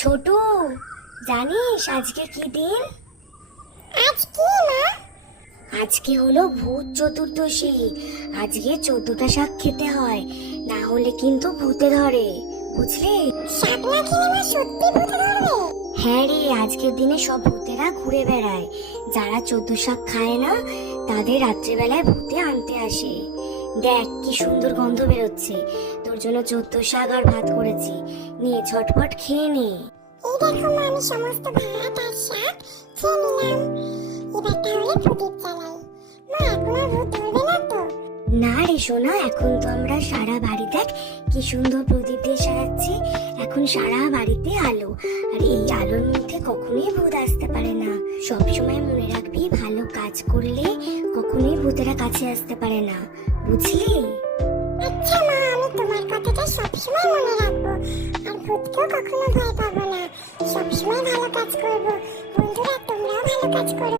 ছোট, জানিস আজকে কি দিন? আজ কি মা? আজকে হলো ভূত চতুর্দশী। আজকে 14টা শাক খেতে হয়, না হলে কিন্তু ভূতে ধরে, বুঝলি? শাক না খেলে মা সত্যি ভূতে ধরবে? হ্যাঁ রে, আজকের দিনে সব ভূতেরা ঘুরে বেড়ায়। যারা 14 শাক খায় না, তাদের রাত্রিবেলায় ভূতে আনতে আসে। দেখ কি সুন্দর গন্ধ বেরোচ্ছে। তোর জন্য 14 শাক আর ভাত করেছি, নিয়ে ঝটপট খেয়ে নে। এই দেখো মা, আমি সমস্ত ভাত আর শাক খেয়ে নিলাম। এবার তাহলে প্রদীপ জ্বালাই। মা এখন আর ভূত ধরবে না তো? না রে সোনা, এখন তো আমরা সারা বাড়ি দেখ কি সুন্দর প্রদীপ দিয়ে সাজাচ্ছি। এখন সারা বাড়িতে আলো, আর এই আলোর মধ্যে কখনোই ভূত আসতে পারে না। সবসময় মনে রাখবি, ভালো কাজ করলে কখনোই ভূতেরা কাছে আসতে পারে না, বুঝলি? আচ্ছা মা, আমি তোমার কথাটা সবসময় মনে রাখবো। আর ভূতকেও কখনো ভয় পাবো না। সবসময় ভালো কাজ করবো। বন্ধুরা, তোমরাও ভালো কাজ করো।